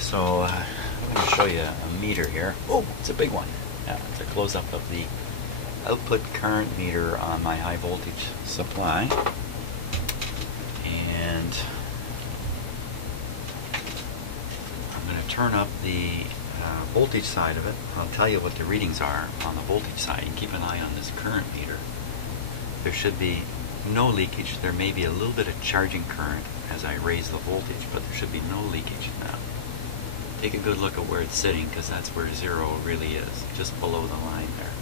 So I'm going to show you a meter here. Oh, it's a big one. Yeah, it's a close-up of the output current meter on my high voltage supply. And I'm going to turn up the voltage side of it. I'll tell you what the readings are on the voltage side. And keep an eye on this current meter. There should be no leakage. There may be a little bit of charging current as I raise the voltage, but there should be no leakage now. Take a good look at where it's sitting, because that's where zero really is, just below the line there.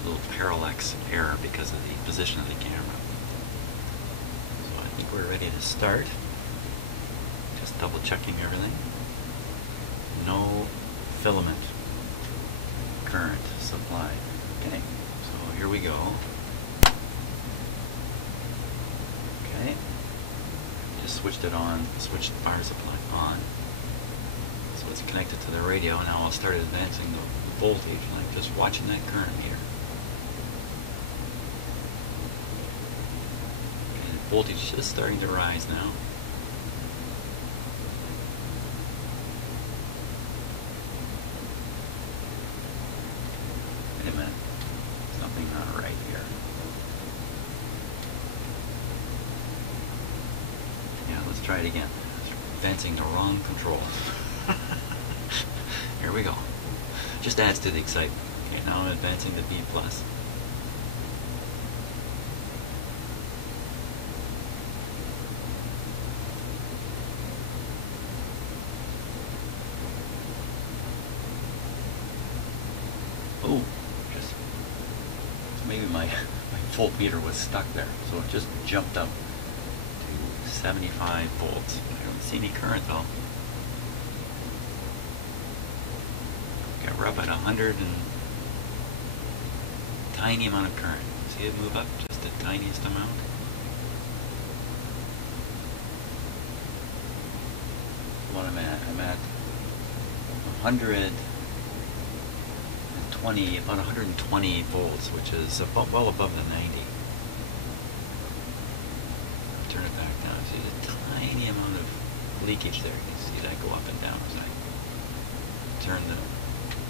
A little parallax error because of the position of the camera. So I think we're ready to start. Just double checking everything. No filament current supply. Okay, so here we go. Okay, just switched it on, switched the power supply on. So it's connected to the radio. Now I'll start advancing the voltage, and I'm just watching that current meter. Okay, the voltage is just starting to rise now. Wait a minute, something not right here. Yeah, let's try it again. Advancing the wrong control. Here we go. Just adds to the excitement. Okay, now I'm advancing the B+. Oh, just maybe my voltmeter was stuck there, so it just jumped up to 75 volts. I don't see any current though. Okay, we're up at 100 and tiny amount of current. See it move up just the tiniest amount? What I'm at? I'm at 120, about 120 volts, which is above, well above the 90. Turn it back down. See the tiny amount of leakage there. You can see that go up and down as I turn the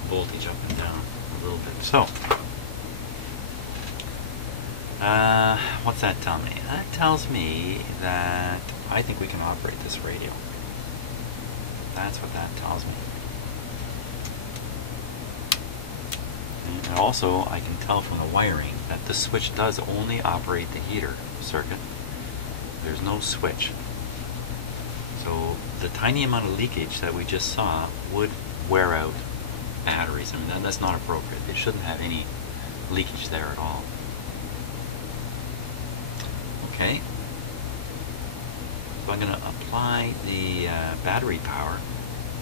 voltage up and down a little bit. So, what's that tell me? That tells me that I think we can operate this radio. That's what that tells me. And also, I can tell from the wiring that the switch does only operate the heater circuit. There's no switch. So the tiny amount of leakage that we just saw would wear out batteries. I mean, that's not appropriate. They shouldn't have any leakage there at all. Okay. So I'm going to apply the battery power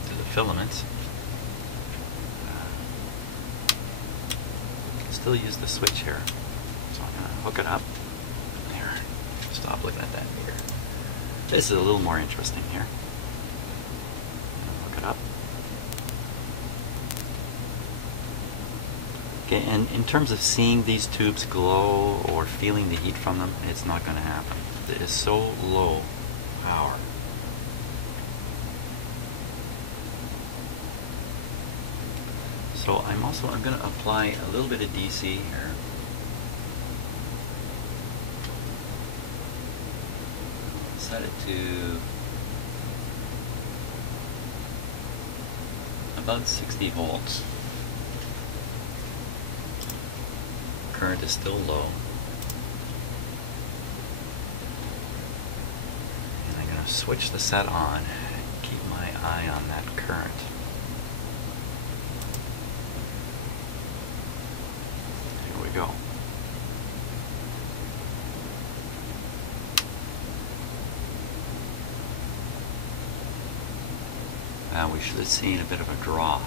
to the filaments. Still use the switch here. So I'm going to hook it up. There. Stop looking at that meter. This is a little more interesting here. Hook it up. Okay, and in terms of seeing these tubes glow or feeling the heat from them, it's not going to happen. It is so low power. So I'm going to apply a little bit of DC here. Set it to about 60 volts. Current is still low. And I'm going to switch the set on and keep my eye on that current. Here we go. Now we should have seen a bit of a draw.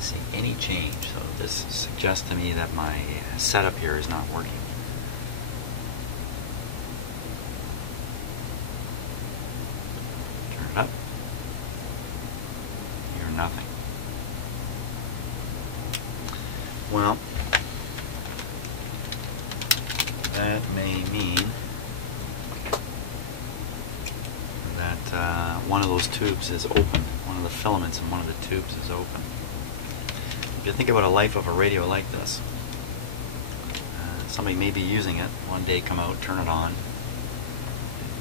See any change, so this suggests to me that my setup here is not working. Turn it up. Hear nothing. Well, that may mean that one of those tubes is open. One of the filaments in one of the tubes is open. If you think about a life of a radio like this, somebody may be using it, one day come out, turn it on,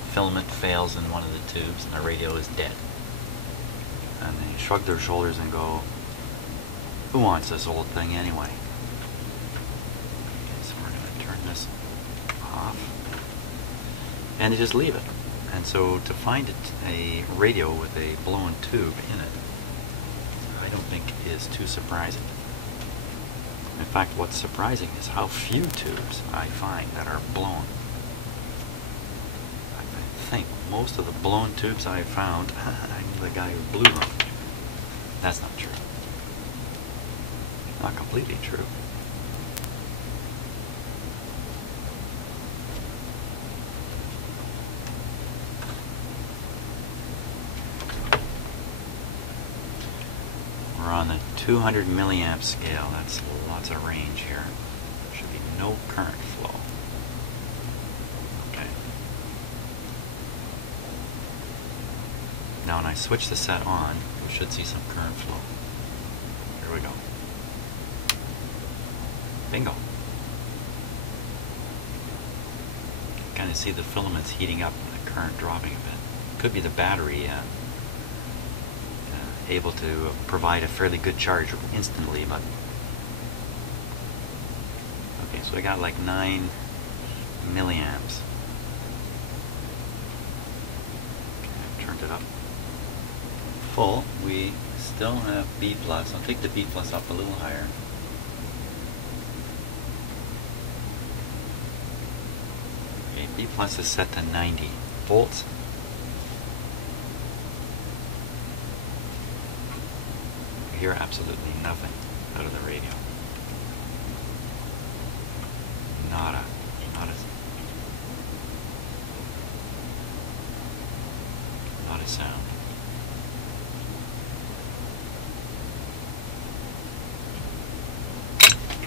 filament fails in one of the tubes and the radio is dead. And they shrug their shoulders and go, who wants this old thing anyway? Okay, so we're going to turn this off. And they just leave it. And so to find a radio with a blown tube in it, I don't think is too surprising. In fact, what's surprising is how few tubes I find that are blown. I think most of the blown tubes I found, I'm the guy who blew them. That's not true. Not completely true. We're on the 200 milliamp scale. That's lots of range here. There should be no current flow. Okay. Now when I switch the set on, we should see some current flow. Here we go. Bingo. You kind of see the filaments heating up and the current dropping a bit. Could be the battery able to provide a fairly good charge instantly, but okay, so I got like 9 milliamps. Okay, I've turned it up full. We still have B+. I'll take the B+ up a little higher. Okay, B+ is set to 90 volts. I hear absolutely nothing out of the radio. Not a sound.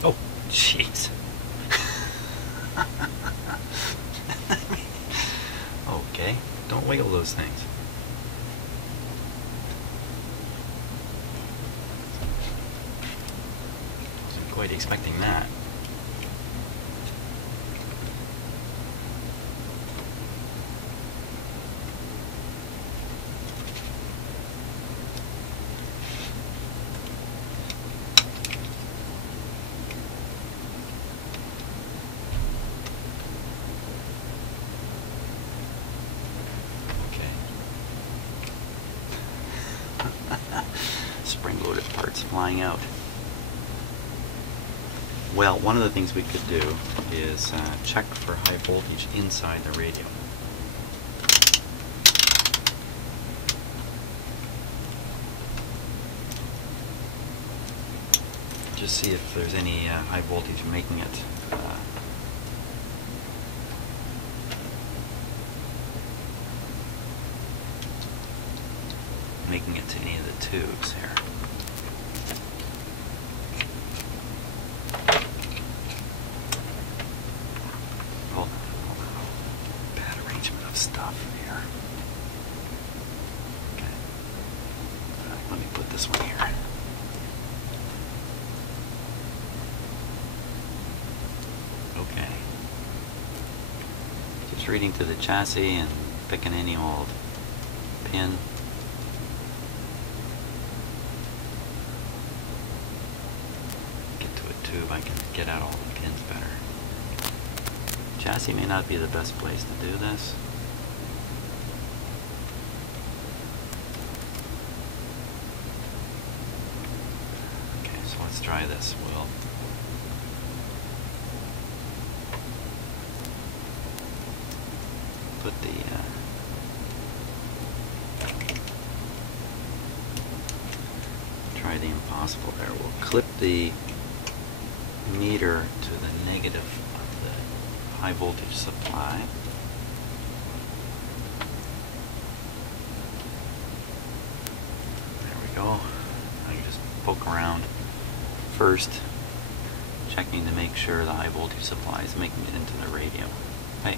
Oh, jeez. Okay, don't wiggle those things. Wasn't quite expecting that. Spring-loaded parts flying out. Well, one of the things we could do is check for high voltage inside the radio. Just see if there's any high voltage making it to any of the tubes here. Hold on. Bad arrangement of stuff here. Okay. Alright, let me put this one here. Okay. Just reading to the chassis and picking any old pin. Tube, I can get out all the pins better. Chassis may not be the best place to do this. Okay, so let's try this. We'll put the try the impossible there. We'll clip the meter to the negative of the high voltage supply. There we go. I can just poke around first, checking to make sure the high voltage supply is making it into the radio. Hey.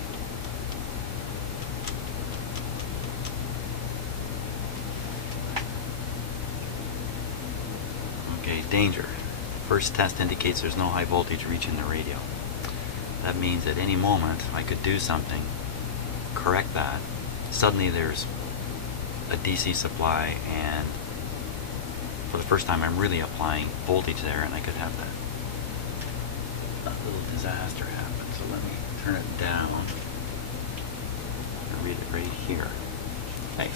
Okay, danger. First test indicates there's no high voltage reaching the radio. That means at any moment I could do something, correct that. Suddenly there's a DC supply, and for the first time I'm really applying voltage there, and I could have that little disaster happen. So let me turn it down. I'll read it right here. Hey.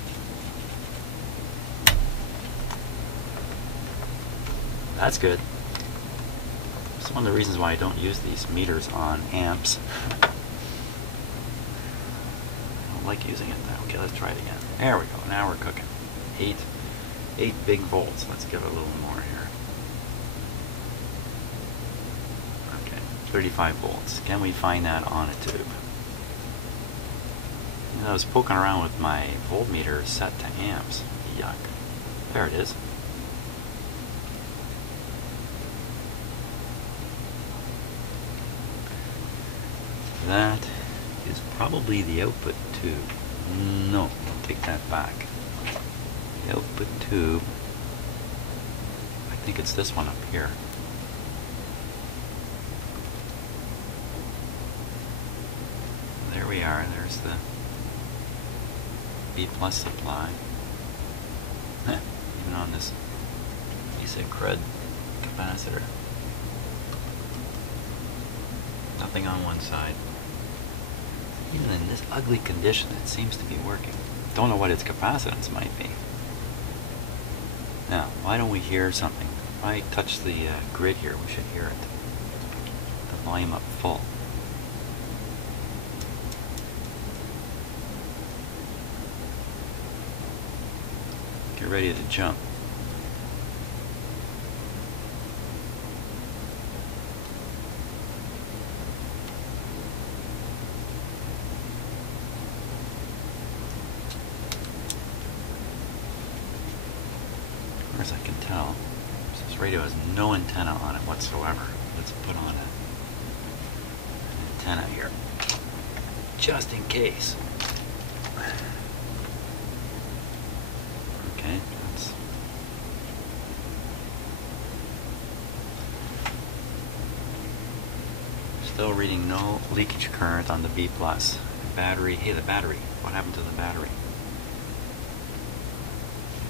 That's good. It's one of the reasons why I don't use these meters on amps. I don't like using it though. Okay, let's try it again. There we go. Now we're cooking. 8 big volts. Let's give it a little more here. Okay, 35 volts. Can we find that on a tube? You know, I was poking around with my voltmeter set to amps. Yuck. There it is. That is probably the output tube. No, I'll take that back. The output tube, I think it's this one up here. There we are, there's the B plus supply. Even on this piece of crud capacitor. Nothing on one side. Even in this ugly condition, it seems to be working. Don't know what its capacitance might be. Now, why don't we hear something? If I touch the grid here, we should hear it. The volume up full. Get ready to jump. As I can tell, this radio has no antenna on it whatsoever. Let's put on an antenna here, just in case. Okay, still reading no leakage current on the B plus. Battery, hey, the battery. What happened to the battery?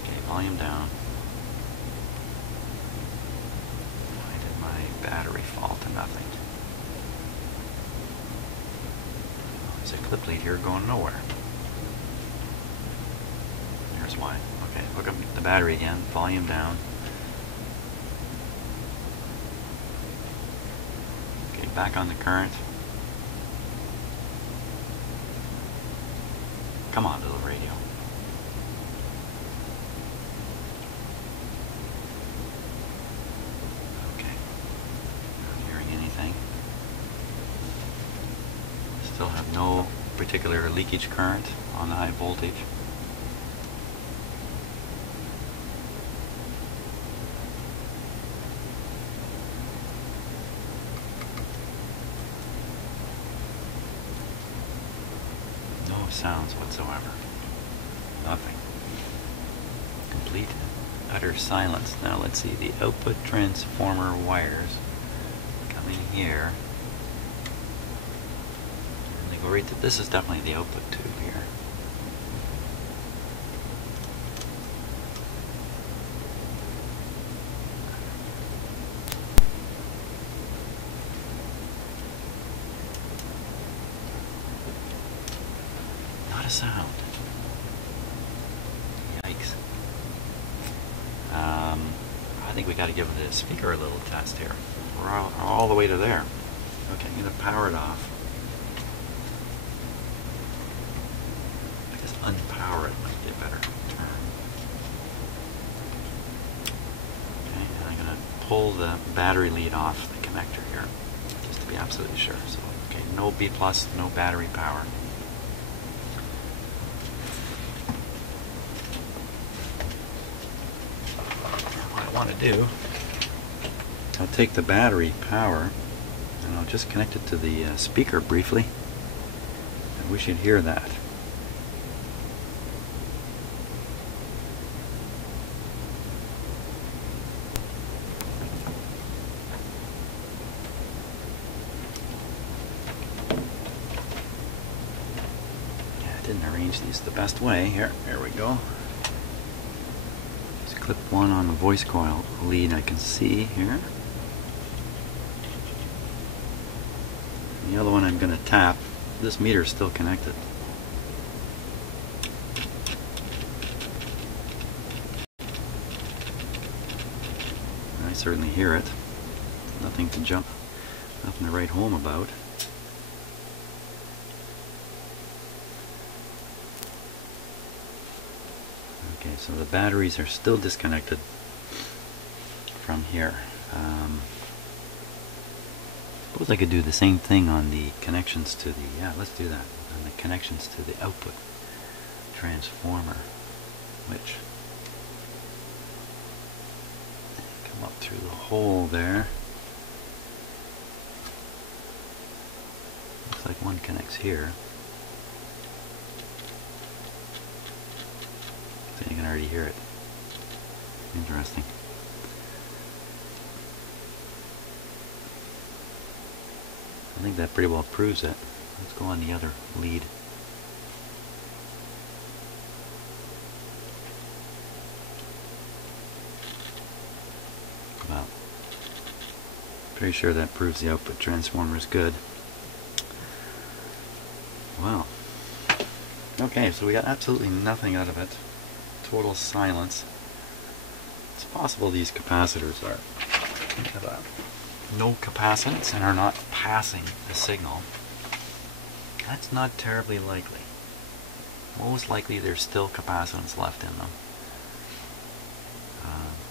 Okay, volume down. Battery fall to nothing. There's a clip lead here going nowhere. Here's why. Okay, hook up the battery again, volume down. Okay, back on the current. Come on, little radio. Still have no particular leakage current on the high voltage. No sounds whatsoever. Nothing. Complete utter silence. Now let's see, the output transformer wires coming here. Right, this is definitely the output tube here. Not a sound. Yikes. I think we got to give the speaker a little test here. We're all the way to there. Okay, I'm going to power it off. Unpower it might be a better term. Okay, and I'm going to pull the battery lead off the connector here, just to be absolutely sure. So, okay, no B plus, no battery power. What I want to do I'll take the battery power and I'll just connect it to the speaker briefly, and we should hear that. Yeah, I didn't arrange these the best way. Here we go. Just clip one on the voice coil lead I can see here. The other one I'm going to tap. This meter is still connected. I certainly hear it. Nothing to jump, nothing to write home about. Okay, so the batteries are still disconnected from here. Suppose I could do the same thing on the connections to the, let's do that, on the connections to the output transformer, which come up through the hole there. Looks like one connects here. So you can already hear it. Interesting. I think that pretty well proves it. Let's go on the other lead. Well, pretty sure that proves the output transformer is good. Well, okay, so we got absolutely nothing out of it. Total silence. It's possible these capacitors have no capacitance and are not passing the signal. That's not terribly likely. Most likely there's still capacitance left in them.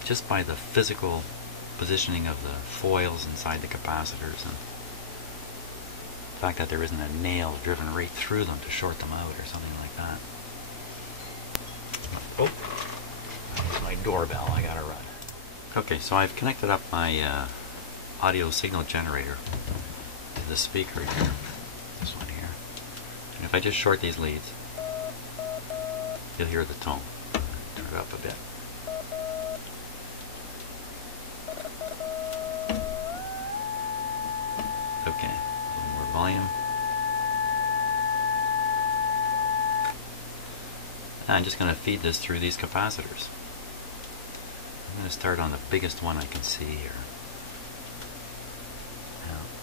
Just by the physical positioning of the foils inside the capacitors and the fact that there isn't a nail driven right through them to short them out or something like that. Oh, there's my doorbell. I gotta run. Okay, so I've connected up my audio signal generator to the speaker here, this one here, and if I just short these leads, you'll hear the tone. Turn it up a bit. Okay, a little more volume. And I'm just going to feed this through these capacitors. I'm going to start on the biggest one I can see here.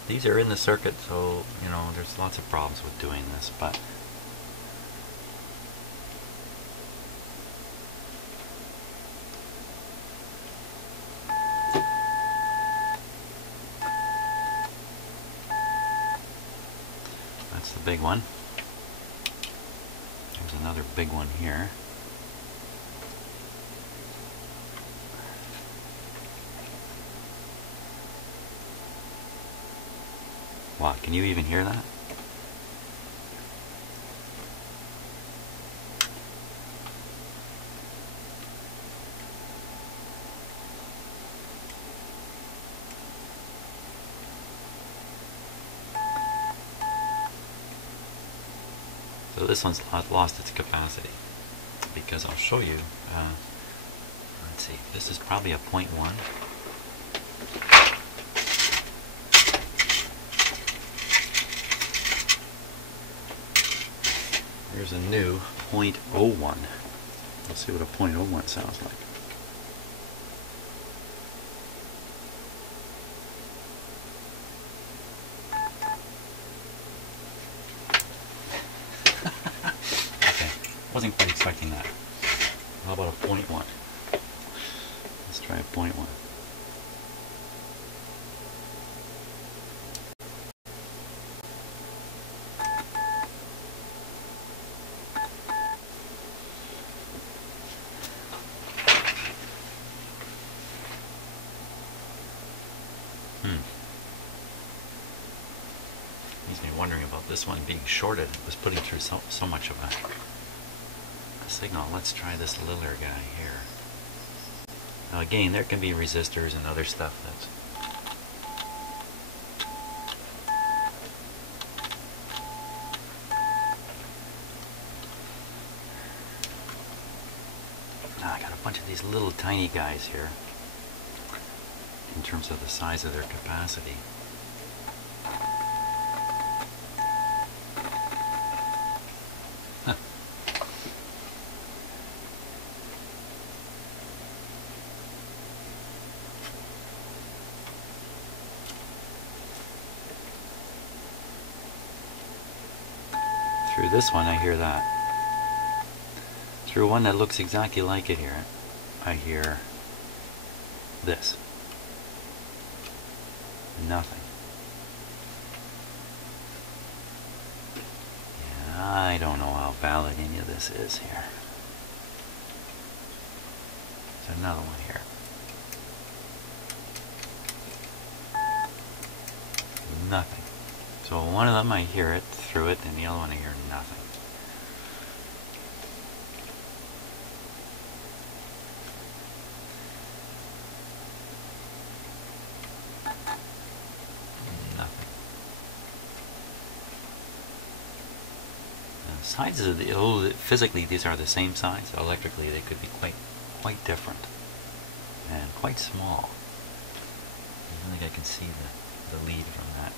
These are in the circuit, so you know there's lots of problems with doing this, but that's the big one. There's another big one here. Wow, can you even hear that? So this one's lost its capacity because I'll show you. Let's see, this is probably a 0.1. Here's a new 0.01. Let's see what a 0.01 sounds like. Okay, wasn't quite expecting that. How about a 0.1? Let's try a 0.1. He's been wondering about this one being shorted. It was putting through so much of a signal. Let's try this littler guy here. Now again, there can be resistors and other stuff that's bunch of these little tiny guys here in terms of the size of their capacity. Through this one I hear that. Through one that looks exactly like it here, I hear this. Nothing. Yeah, I don't know how valid any of this is here. There's another one here. Nothing. So one of them I hear it through it, and the other one I hear nothing. Nothing. The sizes of the physically these are the same size. Electrically they could be quite different and quite small. I don't think I can see the lead from that.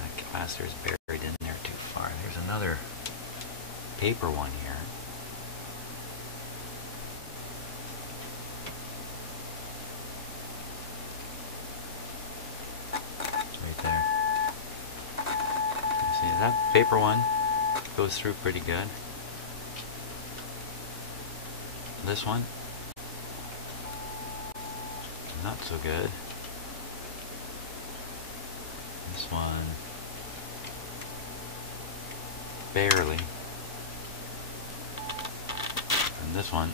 That capacitor is buried in there too far. There's another paper one here. It's right there. You see that paper one goes through pretty good. This one, not so good. This one, barely. And this one,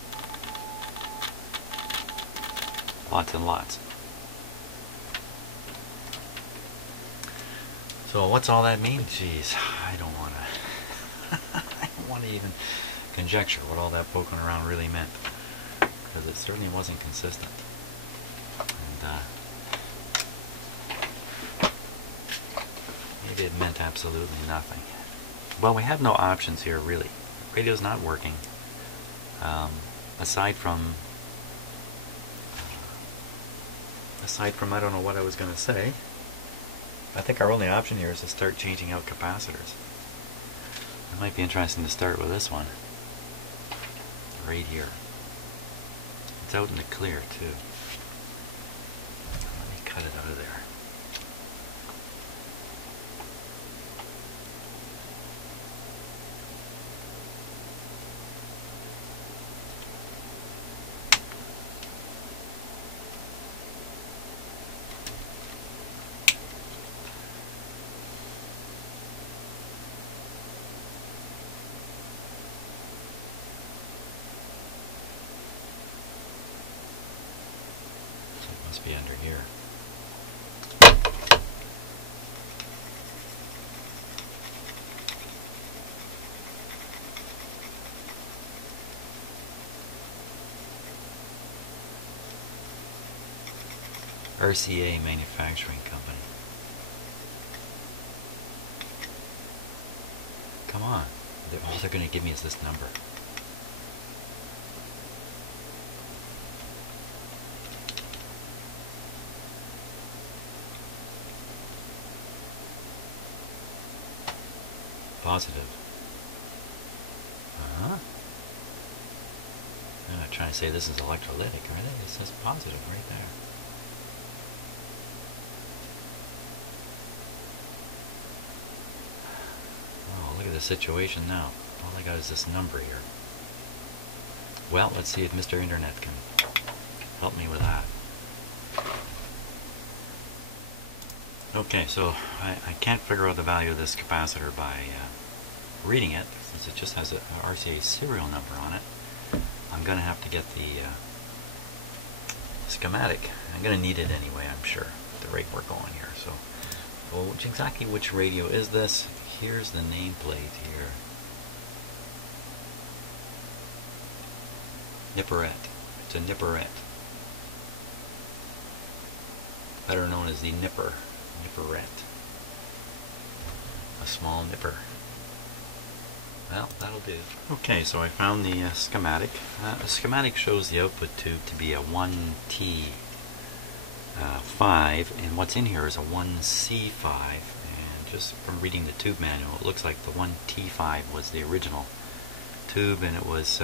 lots and lots. So what's all that mean? Jeez, I don't want to I don't want to even conjecture what all that poking around really meant, because it certainly wasn't consistent. And maybe it meant absolutely nothing. Well, we have no options here, really. The radio's not working. Aside from I don't know what I was going to say. I think our only option here is to start changing out capacitors. It might be interesting to start with this one. Right here. It's out in the clear, too. Let me cut it out of there. Must be under here. RCA Manufacturing Company. Come on. All they're going to give me is this number. Positive. I'm not trying to say this is electrolytic or anything. It says positive right there. Oh, look at the situation now. All I got is this number here. Well, let's see if Mr. Internet can help me with that. Okay, so I can't figure out the value of this capacitor by reading it, since it just has a RCA serial number on it. I'm going to have to get the schematic. I'm going to need it anyway, I'm sure, at the rate we're going here. So, well, exactly which radio is this? Here's the nameplate here. Nipperette. It's a Nipperette. Better known as the Nipperette. A small nipper. Well, that'll do. Okay, so I found the schematic. The schematic shows the output tube to be a 1T5, and what's in here is a 1C5. And just from reading the tube manual, it looks like the 1T5 was the original tube, and it was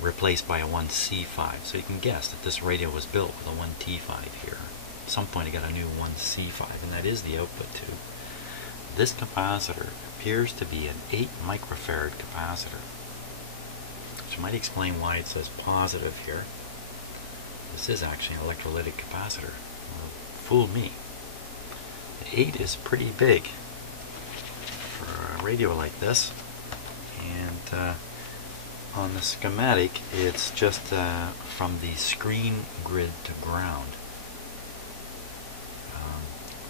replaced by a 1C5. So you can guess that this radio was built with a 1T5 here. At some point, I got a new 1C5, and that is the output tube. This capacitor appears to be an 8 microfarad capacitor, which might explain why it says positive here. This is actually an electrolytic capacitor. Well, fooled me. The 8 is pretty big for a radio like this, and on the schematic it's just from the screen grid to ground.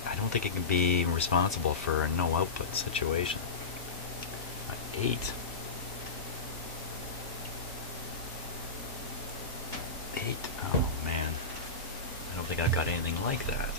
I don't think it can be responsible for a no output situation. 8. 8. Oh man. I don't think I've got anything like that.